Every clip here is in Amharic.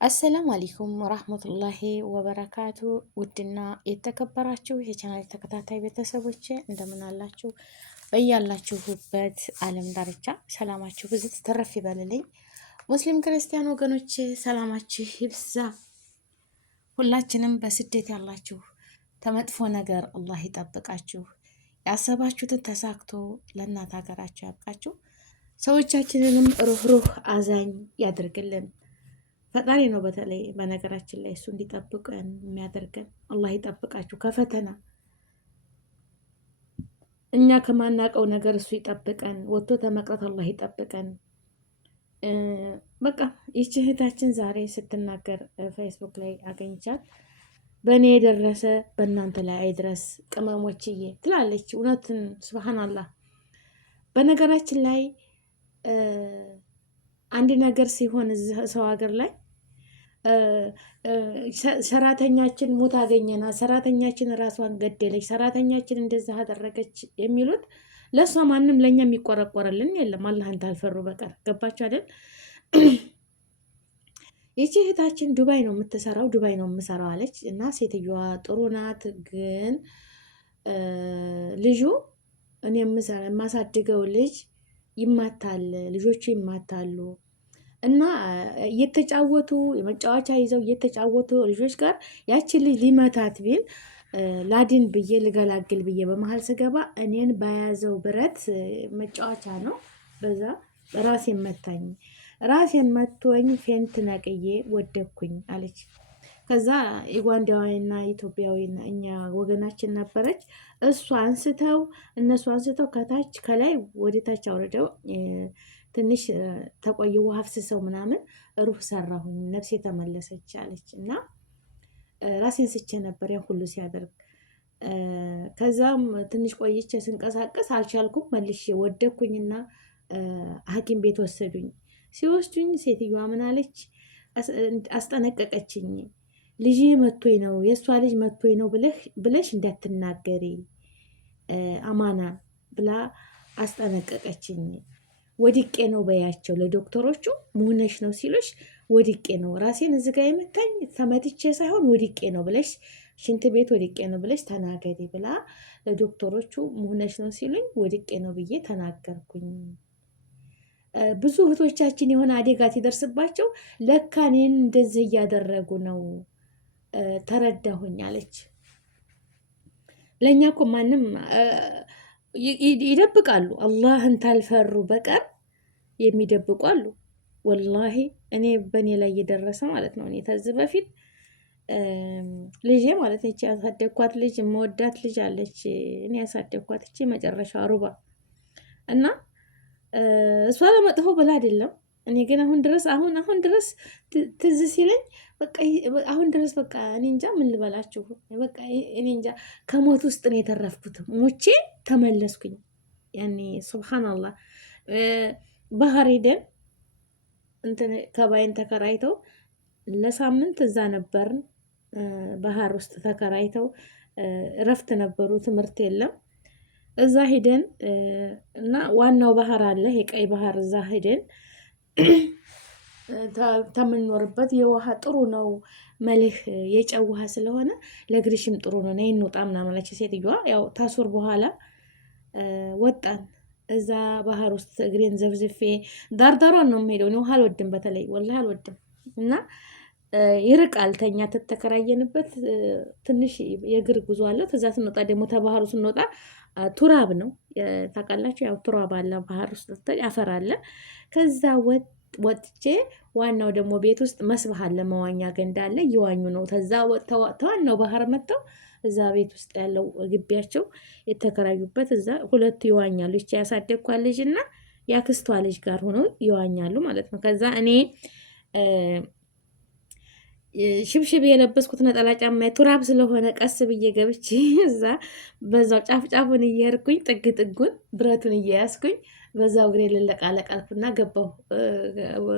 አሰላሙ አለይኩም ወራህመቱላሂ ወበረካቱ። ውድና የተከበራችሁ የቻናል ተከታታይ ቤተሰቦች እንደምን አላችሁ? በያላችሁበት ዓለም ዳርቻ ሰላማችሁ ብዙ ተረፍ ይበልልኝ። ሙስሊም ክርስቲያን ወገኖች ሰላማችሁ ይብዛ። ሁላችንም በስደት ያላችሁ ተመጥፎ ነገር አላህ ይጠብቃችሁ። ያሰባችሁትን ተሳክቶ ለእናት ሀገራችሁ ያብቃችሁ። ሰዎቻችንንም ሩህሩህ አዛኝ ያድርግልን። ፈጣሪ ነው በተለይ በነገራችን ላይ እሱ እንዲጠብቀን የሚያደርገን። አላህ ይጠብቃችሁ ከፈተና እኛ ከማናቀው ነገር እሱ ይጠብቀን። ወጥቶ ተመቅረት አላህ ይጠብቀን። በቃ ይህች እህታችን ዛሬ ስትናገር ፌስቡክ ላይ አገኝቻት በእኔ የደረሰ በእናንተ ላይ አይድረስ ቅመሞችዬ ትላለች። እውነትን ሱብሃንአላህ። በነገራችን ላይ አንድ ነገር ሲሆን ሰው ሀገር ላይ ሰራተኛችን ሞት አገኘና ሰራተኛችን ራሷን ገደለች፣ ሰራተኛችን እንደዛ አደረገች የሚሉት ለእሷ ማንም ለእኛ የሚቆረቆረልን የለም አላህን ታልፈሩ በቀር። ገባችሁ አይደል? ይቺ እህታችን ዱባይ ነው የምትሰራው፣ ዱባይ ነው የምሰራው አለች እና ሴትዮዋ ጥሩ ናት፣ ግን ልጁ እኔ የማሳድገው ልጅ ይማታል፣ ልጆቹ ይማታሉ እና እየተጫወቱ የመጫወቻ ይዘው እየተጫወቱ ልጆች ጋር ያችን ልጅ ሊመታት ቢል ላድን ብዬ ልገላግል ብዬ በመሀል ስገባ እኔን በያዘው ብረት መጫወቻ ነው፣ በዛ ራሴን መታኝ። ራሴን መቶኝ ፌንት ነቅዬ ወደኩኝ አለች። ከዛ ዩጋንዳዊና ኢትዮጵያዊና እኛ ወገናችን ነበረች። እነሱ አንስተው ከታች ከላይ ወደታች አውርደው ትንሽ ተቆየው አፍስሰው ምናምን ሩህ ሰራሁኝ፣ ነፍሴ ተመለሰች አለች። እና ራሴን ስቼ ነበር ያን ሁሉ ሲያደርግ። ከዛም ትንሽ ቆይቼ ስንቀሳቀስ አልቻልኩም፣ መልሼ ወደኩኝና ሐኪም ቤት ወሰዱኝ። ሲወስዱኝ ሴትዮዋ ምን አለች? አስጠነቀቀችኝ። ልጄ መቶኝ ነው የእሷ ልጅ መቶኝ ነው ብለሽ እንዳትናገሪ አማና ብላ አስጠነቀቀችኝ። ወድቄ ነው በያቸው ለዶክተሮቹ ሙነሽ ነው ሲሉሽ ወድቄ ነው ራሴን እዚህ ጋር የመታኝ ተመትቼ ሳይሆን ወድቄ ነው ብለሽ ሽንት ቤት ወድቄ ነው ብለሽ ተናገሪ ብላ ለዶክተሮቹ ሙነሽ ነው ሲሉኝ ወድቄ ነው ብዬ ተናገርኩኝ። ብዙ እህቶቻችን የሆነ አደጋ ሲደርስባቸው ለካ እኔን እንደዚህ እያደረጉ ነው ተረዳሁኝ አለች። ለእኛ እኮ ማንም ይደብቃሉ፣ አላህን ታልፈሩ በቀር የሚደብቁ አሉ። ወላሂ እኔ በእኔ ላይ እየደረሰ ማለት ነው። እኔ ከዚህ በፊት ልጄ ማለት ነች ያሳደግኳት ልጅ የምወዳት ልጅ አለች። እኔ ያሳደግኳት እቺ መጨረሻ ሩባ እና እሷ ለመጥፎ ብላ አይደለም። እኔ ግን አሁን ድረስ ትዝ ሲለኝ በቃ አሁን ድረስ በቃ እኔ እንጃ ምን ልበላችሁ። በቃ እኔ እንጃ ከሞት ውስጥ ነው የተረፍኩት። ሞቼ ተመለስኩኝ። ያኔ ሱብሃንአላህ ባህር ሄደን እንትን ከባይን ተከራይተው ለሳምንት እዛ ነበርን። ባህር ውስጥ ተከራይተው እረፍት ነበሩ፣ ትምህርት የለም። እዛ ሄደን እና ዋናው ባህር አለ የቀይ ባህር፣ እዛ ሄደን ተምንኖርበት የውሃ ጥሩ ነው መልህ የጨው ውሃ ስለሆነ ለግሪሽም ጥሩ ነው ነይ እንውጣ ምናምን አለች ሴትዮዋ። ያው ታሱር በኋላ ወጣን። እዛ ባህር ውስጥ እግሬን ዘብዝፌ ዳርዳሯን ነው የምሄደው። እኔ ውሃ አልወድም፣ በተለይ ወላሂ አልወድም። እና ይርቃል ተኛ ተተከራየንበት ትንሽ የእግር ጉዞ አለ። ከዛ ስንወጣ ደግሞ ተባህሩ ስንወጣ ቱራብ ነው ታውቃላችሁ። ያው ቱራብ አለ ባህር ውስጥ አፈር አለ። ከዛ ወጥቼ ዋናው ደግሞ ቤት ውስጥ መስበህ አለ፣ መዋኛ ገንዳ አለ፣ እየዋኙ ነው። ከዛ ተዋናው ባህር መጥተው እዛ ቤት ውስጥ ያለው ግቢያቸው የተከራዩበት እዛ ሁለቱ ይዋኛሉ። ይቺ ያሳደግኳት ልጅ እና ያክስቷ ልጅ ጋር ሆነው ይዋኛሉ ማለት ነው። ከዛ እኔ ሽብሽብ የለበስኩት ነጠላ ጫማ ቱራብ ስለሆነ ቀስ ብዬ ገብቼ እዛ በዛው ጫፍ ጫፉን እየሄድኩኝ ጥግ ጥጉን ብረቱን እየያዝኩኝ በዛው እግሬ ልለቃለቃልኩና ገባሁ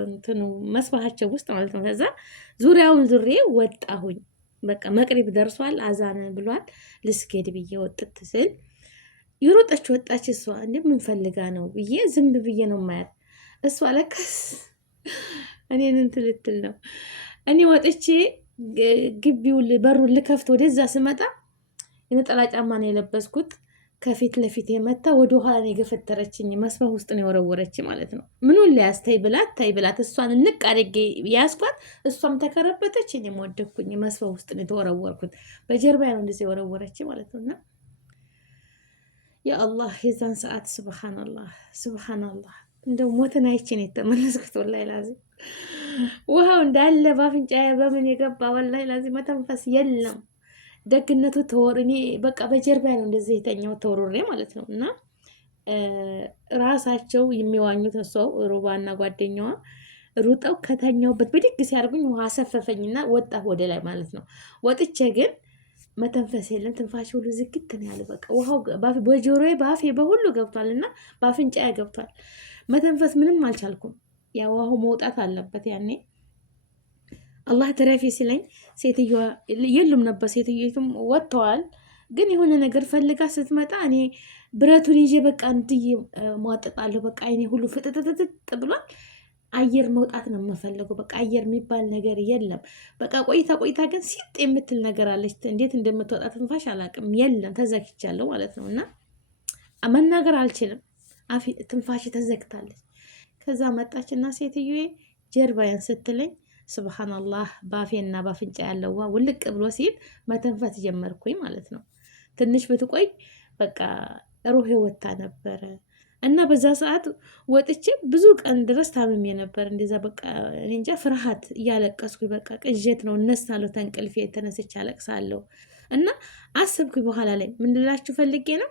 እንትኑ መስባሃቸው ውስጥ ማለት ነው። ከዛ ዙሪያውን ዙሬ ወጣሁኝ። በቃ መቅሪብ ደርሷል፣ አዛን ብሏል። ልስገድ ብዬ ወጥት ስል የሮጠች ወጣች። እሷ እንዴ ምን ፈልጋ ነው ብዬ ዝም ብዬ ነው ማያት። እሷ ለካስ እኔን እንትን ልትል ነው እኔ ወጥቼ ግቢው በሩን ልከፍት ወደዛ ስመጣ የነጠላ ጫማ ነው የለበስኩት። ከፊት ለፊት የመታ ወደ ኋላ ነው የገፈተረችኝ። መስፈህ ውስጥ ነው የወረወረች ማለት ነው። ምኑን ሊያዝ ታይ ብላት እሷን እንቅ አድርጌ ያስኳት። እሷም ተከረበተች፣ እኔም ወደኩኝ። መስፈህ ውስጥ ነው የተወረወርኩት። በጀርባ ነው እንደዚህ የወረወረች ማለት ነው። እና የአላህ የዛን ሰዓት ስብሓንላህ ስብሓንላህ እንደው ሞትን አይችን የተመለስኩት ወላሂ ላዚም ውሃው እንዳለ ባፍንጫ በምን የገባ ወላሂ ላዚም መተንፈስ የለም። ደግነቱ እኔ በቃ በጀርባ ነው እንደዚህ የተኛው ተወርሬ ማለት ነው። እና ራሳቸው የሚዋኙት ሰው ሩባና ጓደኛዋ ሩጠው ከተኛውበት ብድግ ሲያደርጉኝ ውሃ አሰፈፈኝና ወጣ ወደ ላይ ማለት ነው። ወጥቼ ግን መተንፈስ የለም። ትንፋሽ ሁሉ ዝግት ነው ያለ። በቃ ውሃው በጆሮዬ በአፌ በሁሉ ገብቷል እና በአፍንጫዬ ገብቷል። መተንፈስ ምንም አልቻልኩም። ያ ውሃው መውጣት አለበት ያኔ አላህ ተረፊ ሲለኝ ሴትዮዋ የሉም ነበር። ሴትዮቱም ወጥተዋል። ግን የሆነ ነገር ፈልጋ ስትመጣ እኔ ብረቱን ይዤ በቃ እንድዬ ሟጥጣለሁ። በቃ አይኔ ሁሉ ፍጥጥጥጥ ብሏል። አየር መውጣት ነው የምፈልገው። በቃ አየር የሚባል ነገር የለም። በቃ ቆይታ ግን ሲጥ የምትል ነገር አለች። እንዴት እንደምትወጣ ትንፋሽ አላውቅም። የለም ተዘግቻለሁ ማለት ነው። እና መናገር አልችልም። ትንፋሽ ተዘግታለች። ከዛ መጣችና ሴትዮዬ ጀርባዬን ስትለኝ ስብሓንላህ ባፌና ባፍንጫ ያለው ውሃ ውልቅ ብሎ ሲል መተንፈስ ጀመርኩኝ ማለት ነው። ትንሽ ብትቆይ በቃ ሩሄ ወታ ነበረ። እና በዛ ሰዓት ወጥቼ ብዙ ቀን ድረስ ታምሜ ነበር። እንደዛ በቃ እኔ እንጃ ፍርሃት እያለቀስኩኝ በቃ ቅዠት ነው። እነሳለሁ፣ ተንቅልፌ የተነስቼ አለቅሳለሁ። እና አሰብኩኝ በኋላ ላይ ምን ልላችሁ ፈልጌ ነው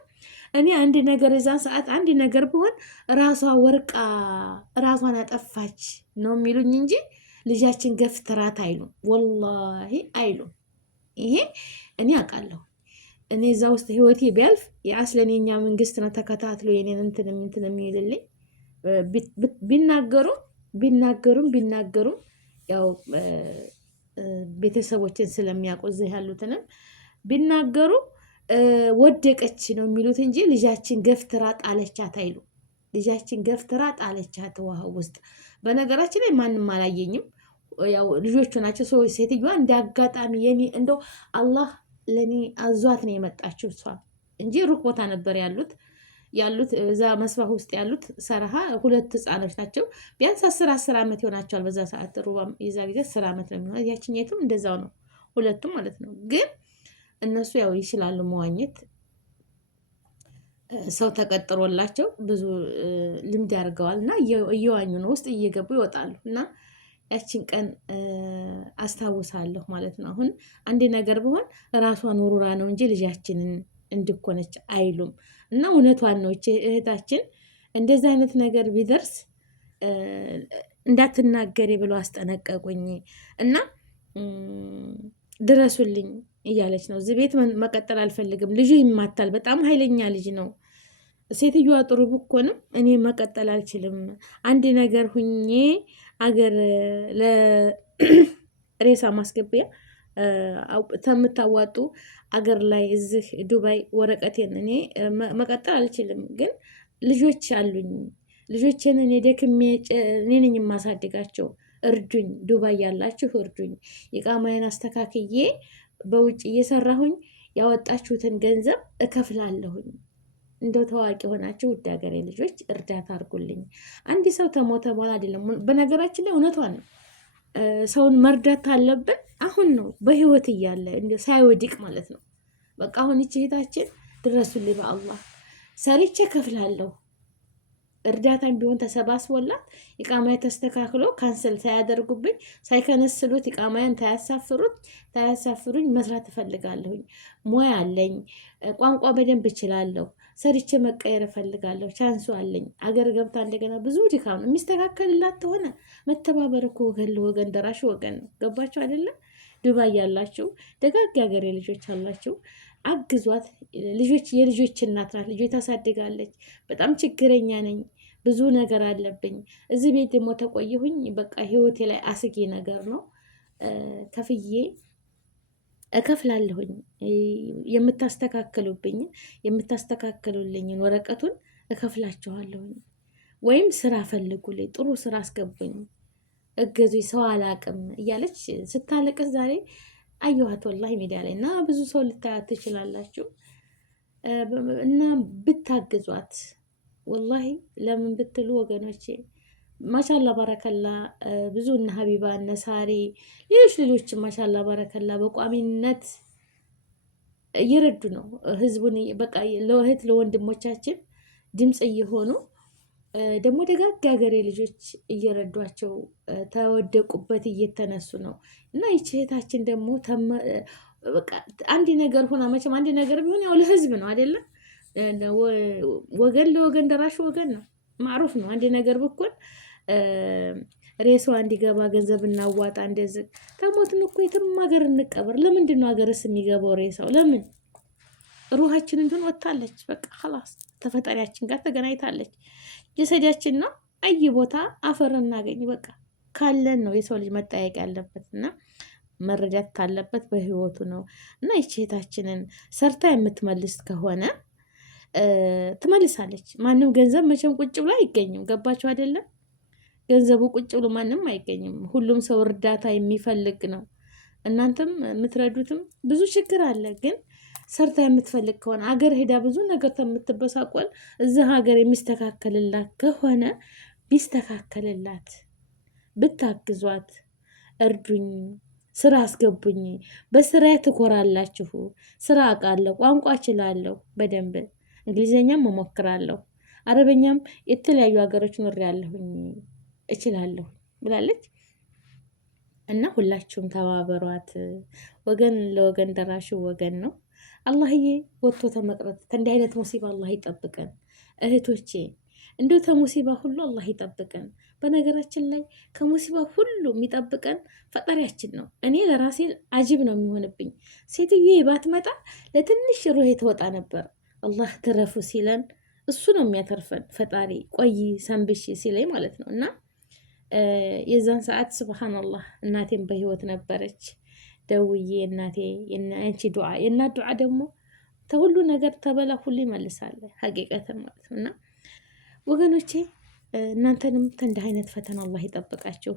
እኔ አንድ ነገር የዛን ሰዓት አንድ ነገር ብሆን ራሷ ወርቃ ራሷን አጠፋች ነው የሚሉኝ እንጂ ልጃችን ገፍትራት አይሉም፣ ወላሂ አይሉም። ይሄ እኔ አውቃለሁ። እኔ እዛ ውስጥ ህይወቴ ቢያልፍ የአስለን የኛ መንግስት ነው ተከታትሎ የኔን እንትን የሚልልኝ። ቢናገሩም ያው ቤተሰቦችን ስለሚያውቁ እዚህ ያሉትንም ቢናገሩ ወደቀች ነው የሚሉት እንጂ ልጃችን ገፍትራ ጣለቻት አይሉ። ልጃችን ገፍትራ ጣለቻት ውሃ ውስጥ። በነገራችን ላይ ማንም አላየኝም። ያው ልጆቹ ናቸው ሰዎች። ሴትዮዋ እንደ አጋጣሚ የኔ እንደው አላህ ለኔ አዟት ነው የመጣችው እሷ እንጂ ሩቅ ቦታ ነበር ያሉት እዛ መስባህ ውስጥ ያሉት ሰረሃ 2 ህፃኖች ናቸው። ቢያንስ 10 ዓመት ይሆናቸዋል በዛ ሰዓት። ሩባም የዛ ጊዜ 10 ዓመት ነው የሚሆነው። ያችኛቱም እንደዛው ነው፣ ሁለቱም ማለት ነው። ግን እነሱ ያው ይችላሉ መዋኘት። ሰው ተቀጥሮላቸው ብዙ ልምድ ያደርገዋል እና እየዋኙ ነው፣ ውስጥ እየገቡ ይወጣሉ። እና ያችን ቀን አስታውሳለሁ ማለት ነው። አሁን አንድ ነገር ቢሆን ራሷን ወሩራ ነው እንጂ ልጃችንን እንድኮነች አይሉም። እና እውነቷን ነው እህታችን። እንደዚህ አይነት ነገር ቢደርስ እንዳትናገሪ ብሎ አስጠነቀቁኝ እና ድረሱልኝ እያለች ነው። እዚህ ቤት መቀጠል አልፈልግም። ልጁ ይማታል፣ በጣም ኃይለኛ ልጅ ነው። ሴትዮዋ ጥሩ ብኮንም እኔ መቀጠል አልችልም። አንድ ነገር ሁኜ አገር ለሬሳ ማስገቢያ ከምታዋጡ አገር ላይ እዚህ ዱባይ ወረቀቴን እኔ መቀጠል አልችልም። ግን ልጆች አሉኝ። ልጆችን እኔ ደክሜ እኔ ነኝ የማሳድጋቸው። እርዱኝ፣ ዱባይ ያላችሁ እርዱኝ። ኢቃማዬን አስተካክዬ በውጭ እየሰራሁኝ ያወጣችሁትን ገንዘብ እከፍላለሁኝ። እንደው ታዋቂ ሆናችሁ ውድ ሀገሬ ልጆች እርዳታ አድርጉልኝ። አንድ ሰው ተሞተ በኋላ አይደለም። በነገራችን ላይ እውነቷን ነው። ሰውን መርዳት አለብን። አሁን ነው በህይወት እያለ ሳይወድቅ ማለት ነው። በቃ አሁን ይህች እህታችን ድረሱልኝ፣ በአላህ ሰርቼ ከፍላለሁ። እርዳታን ቢሆን ተሰባስቦላት ኢቃማዬ ተስተካክሎ ካንሰል ሳያደርጉብኝ ሳይከነስሉት ኢቃማዬን ታያሳፍሩኝ መስራት እፈልጋለሁኝ። ሙያ አለኝ፣ ቋንቋ በደንብ እችላለሁ። ሰርቼ መቀየር እፈልጋለሁ። ቻንሱ አለኝ። አገር ገብታ እንደገና ብዙ ድካም ነው። የሚስተካከልላት ተሆነ መተባበር እኮ ወገን ለወገን ደራሽ ወገን ነው። ገባችሁ አይደለም? ዱባይ ያላችሁ ደጋግ ሀገሬ ልጆች አላችሁ፣ አግዟት። የልጆች እናት ናት። ልጆች ታሳድጋለች። በጣም ችግረኛ ነኝ፣ ብዙ ነገር አለብኝ። እዚህ ቤት ደግሞ ተቆየሁኝ። በቃ ህይወቴ ላይ አስጊ ነገር ነው። ከፍዬ እከፍላለሁኝ። የምታስተካክሉልኝን ወረቀቱን እከፍላችኋለሁኝ። ወይም ስራ ፈልጉልኝ፣ ጥሩ ስራ አስገቡኝ። እገዙኝ ሰው አላቅም እያለች ስታለቅስ ዛሬ አየኋት ወላሂ ሚዲያ ላይ እና ብዙ ሰው ልታያት ትችላላችሁ። እና ብታግዟት ወላሂ ለምን ብትሉ ወገኖቼ ማሻላ ባረከላ ብዙ እነ ሀቢባ እነ ሳሪ ሌሎችም ማሻላ ባረከላ በቋሚነት እየረዱ ነው ህዝቡን። በቃ ለእህት ለወንድሞቻችን ድምፅ እየሆኑ ደግሞ ደጋግ ሀገሬ ልጆች እየረዷቸው ተወደቁበት እየተነሱ ነው። እና ይቺ እህታችን ደግሞ በቃ አንድ ነገር ሆና መቼም አንድ ነገር ቢሆን ያው ለህዝብ ነው አይደለም። ወገን ለወገን ደራሽ ወገን ነው ማዕሩፍ ነው። አንድ ነገር ብኮን ሬሳዋ እንዲገባ ገንዘብ እናዋጣ። እንደዚህ ተሞትን እኮ የትም ሀገር እንቀበር። ለምንድን ነው ሀገርስ የሚገባው ሬሳው? ለምን ሩሃችን እንትን ወጥታለች። በቃ ኸላስ ተፈጣሪያችን ጋር ተገናኝታለች። ጀሰዳችን ነው አይ ቦታ አፈር እናገኝ። በቃ ካለን ነው የሰው ልጅ መጠየቅ ያለበት እና መረዳት ካለበት በህይወቱ ነው። እና ይቼታችንን ሰርታ የምትመልስ ከሆነ ትመልሳለች። ማንም ገንዘብ መቼም ቁጭ ብሎ አይገኝም። ገባችሁ አይደለም? ገንዘቡ ቁጭ ብሎ ማንም አይገኝም። ሁሉም ሰው እርዳታ የሚፈልግ ነው። እናንተም የምትረዱትም ብዙ ችግር አለ። ግን ሰርታ የምትፈልግ ከሆነ አገር ሄዳ ብዙ ነገር የምትበሳቆል እዛ ሀገር የሚስተካከልላት ከሆነ ቢስተካከልላት፣ ብታግዟት፣ እርዱኝ፣ ስራ አስገቡኝ፣ በስራ ትኮራላችሁ። ስራ አውቃለሁ፣ ቋንቋ እችላለሁ በደንብ እንግሊዝኛም እሞክራለሁ፣ አረበኛም የተለያዩ ሀገሮች ኖሬያለሁኝ እችላለሁ ብላለች። እና ሁላችሁም ተባበሯት። ወገን ለወገን ደራሹ ወገን ነው። አላህዬ ወጥቶ ተመቅረት እንዲህ አይነት ሙሲባ አላህ ይጠብቀን እህቶቼ። እንደው ተሙሲባ ሁሉ አላህ ይጠብቀን። በነገራችን ላይ ከሙሲባ ሁሉ የሚጠብቀን ፈጣሪያችን ነው። እኔ ለራሴ አጅብ ነው የሚሆንብኝ። ሴትዮ ባትመጣ ለትንሽ ሩሄ ተወጣ ነበር። አላህ ትረፉ ሲለን እሱ ነው የሚያተርፈን። ፈጣሪ ቆይ ሰንብሽ ሲለኝ ማለት ነው። እና የዛን ሰዓት ስብሓንላህ እናቴም በህይወት ነበረች። ደውዬ እናቴ አንቺ ዱዓ የእናት ዱዓ ደግሞ ተሁሉ ነገር ተበላ ሁሉ ይመልሳል ሀቂቀትን ማለት ነው። እና ወገኖቼ እናንተንም ከእንዲህ አይነት ፈተና አላህ ይጠብቃችሁ።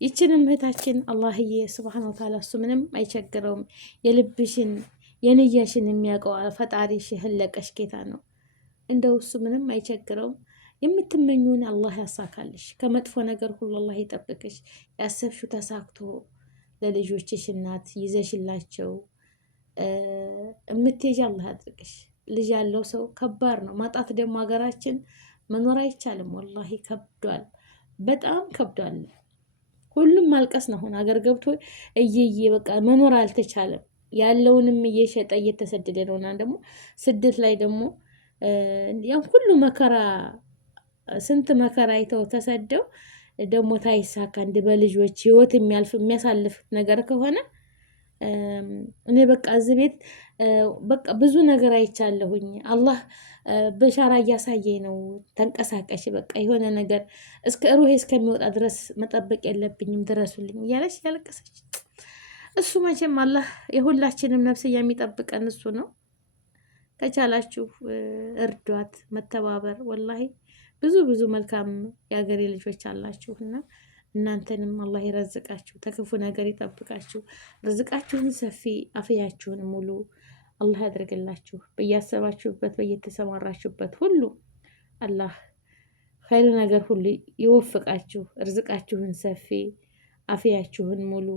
ይችንም እህታችን አላህዬ ስብሓን ወተዓላ እሱ ምንም አይቸግረውም። የልብሽን የንያሽን የሚያውቀው ፈጣሪሽ የህለቀሽ ጌታ ነው። እንደው እሱ ምንም አይቸግረውም። የምትመኙን አላህ ያሳካልሽ። ከመጥፎ ነገር ሁሉ አላህ ይጠብቅሽ። ያሰብሽው ተሳክቶ ለልጆችሽ እናት ይዘሽላቸው እምትሄጂ አላህ ያድርግሽ። ልጅ ያለው ሰው ከባድ ነው። ማጣት ደግሞ ሀገራችን መኖር አይቻልም። ወላሂ ከብዷል፣ በጣም ከብዷል። ሁሉም ማልቀስ ነው። አሁን ሀገር ገብቶ እየየ በቃ መኖር አልተቻለም። ያለውንም እየሸጠ እየተሰደደ ነውና ደግሞ ስደት ላይ ደግሞ ያው ሁሉ መከራ ስንት መከራ አይተው ተሰደው ደግሞ ታይሳካ እንደ በልጆች ህይወት የሚያሳልፍ ነገር ከሆነ እኔ በቃ እዚህ ቤት በቃ ብዙ ነገር አይቻለሁኝ። አላህ በሻራ እያሳየኝ ነው። ተንቀሳቀሽ በቃ የሆነ ነገር እስከ ሩሄ እስከሚወጣ ድረስ መጠበቅ የለብኝም ድረሱልኝ እያለች ያለቀሰች። እሱ መቼም አላህ የሁላችንም ነፍስ የሚጠብቀን እሱ ነው። ከቻላችሁ እርዷት፣ መተባበር ወላሂ ብዙ መልካም የሀገሬ ልጆች አላችሁና እናንተንም አላህ ይረዝቃችሁ፣ ተክፉ ነገር ይጠብቃችሁ። ርዝቃችሁን ሰፊ፣ አፍያችሁን ሙሉ አላህ ያድርግላችሁ። በያሰባችሁበት በየተሰማራችሁበት ሁሉ አላህ ኸይር ነገር ሁሉ ይወፍቃችሁ። ርዝቃችሁን ሰፊ፣ አፍያችሁን ሙሉ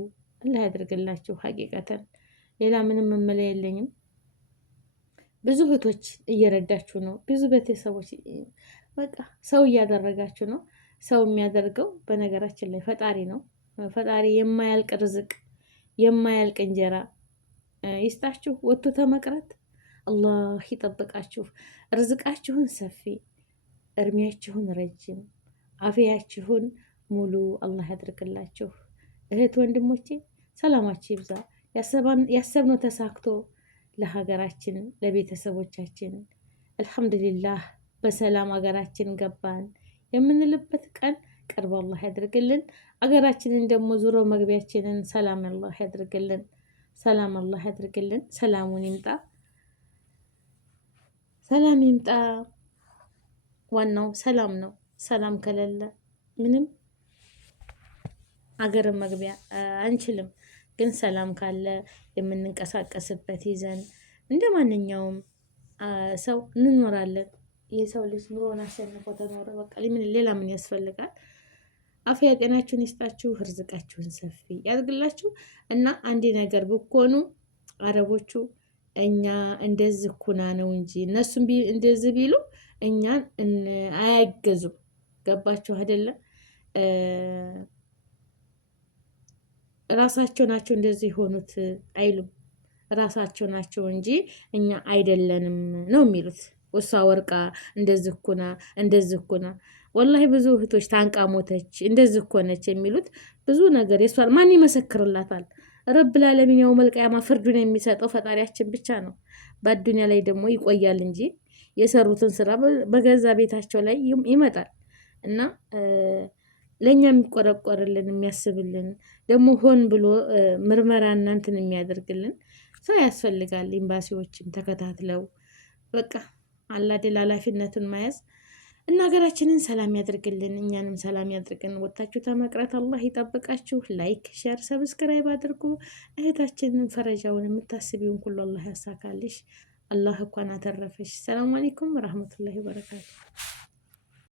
አላህ ያድርግላችሁ። ሀቂቀተን ሌላ ምንም መመለያ የለኝም። ብዙ እህቶች እየረዳችሁ ነው። ብዙ ቤተሰቦች በቃ ሰው እያደረጋችሁ ነው። ሰው የሚያደርገው በነገራችን ላይ ፈጣሪ ነው። ፈጣሪ የማያልቅ ርዝቅ የማያልቅ እንጀራ ይስጣችሁ። ወጥቶ ተመቅረት አላህ ይጠብቃችሁ። ርዝቃችሁን ሰፊ፣ እድሜያችሁን ረጅም፣ አፍያችሁን ሙሉ አላህ ያድርግላችሁ። እህት ወንድሞቼ ሰላማችሁ ይብዛ። ያሰብነው ተሳክቶ ለሀገራችን ለቤተሰቦቻችን አልሐምዱሊላህ በሰላም ሀገራችን ገባን የምንልበት ቀን ቅርብ አላህ ያድርግልን። ሀገራችንን ደግሞ ዙሮ መግቢያችንን ሰላም አላህ ያድርግልን። ሰላም አላህ ያድርግልን። ሰላሙን ይምጣ፣ ሰላም ይምጣ። ዋናው ሰላም ነው። ሰላም ከሌለ ምንም አገርን መግቢያ አንችልም። ግን ሰላም ካለ የምንንቀሳቀስበት ይዘን እንደ ማንኛውም ሰው እንኖራለን። የሰው ልጅ ኑሮን አሸንፎ ተኖረ በቃ ሌላ ምን ያስፈልጋል? አፍያ ጤናችሁን ይስጣችሁ፣ ርዝቃችሁን ሰፊ ያድርግላችሁ። እና አንድ ነገር ብኮኑ አረቦቹ እኛ እንደዚህ ኩና ነው እንጂ እነሱም እንደዚህ ቢሉ እኛን አያገዙም። ገባችሁ አይደለም? ራሳቸው ናቸው እንደዚህ የሆኑት አይሉም። ራሳቸው ናቸው እንጂ እኛ አይደለንም ነው የሚሉት። እሷ ወርቃ እንደዚህ ኩና እንደዚህ ኩና ወላሂ ብዙ እህቶች ታንቃ ሞተች እንደዚህ እኮ ነች የሚሉት ብዙ ነገር የሷን ማን ይመሰክርላታል? ረብ ላለሚን ያው መልቀያማ ፍርዱን የሚሰጠው ፈጣሪያችን ብቻ ነው። በአዱኒያ ላይ ደግሞ ይቆያል እንጂ የሰሩትን ስራ በገዛ ቤታቸው ላይ ይመጣል። እና ለእኛ የሚቆረቆርልን የሚያስብልን ደግሞ ሆን ብሎ ምርመራ እናንትን የሚያደርግልን ሰው ያስፈልጋል። ኤምባሲዎችም ተከታትለው በቃ አላደል ኃላፊነቱን መያዝ እና ሀገራችንን ሰላም ያድርግልን፣ እኛንም ሰላም ያድርግን። ወታችሁ ተመቅረት አላህ ይጠብቃችሁ። ላይክ፣ ሼር፣ ሰብስክራይብ አድርጉ። እህታችንን ፈረጃውን የምታስቢውን ሁሉ አላህ ያሳካልሽ። አላህ እንኳን አተረፈሽ። ሰላም አለይኩም ወራህመቱላሂ ወበረካቱ።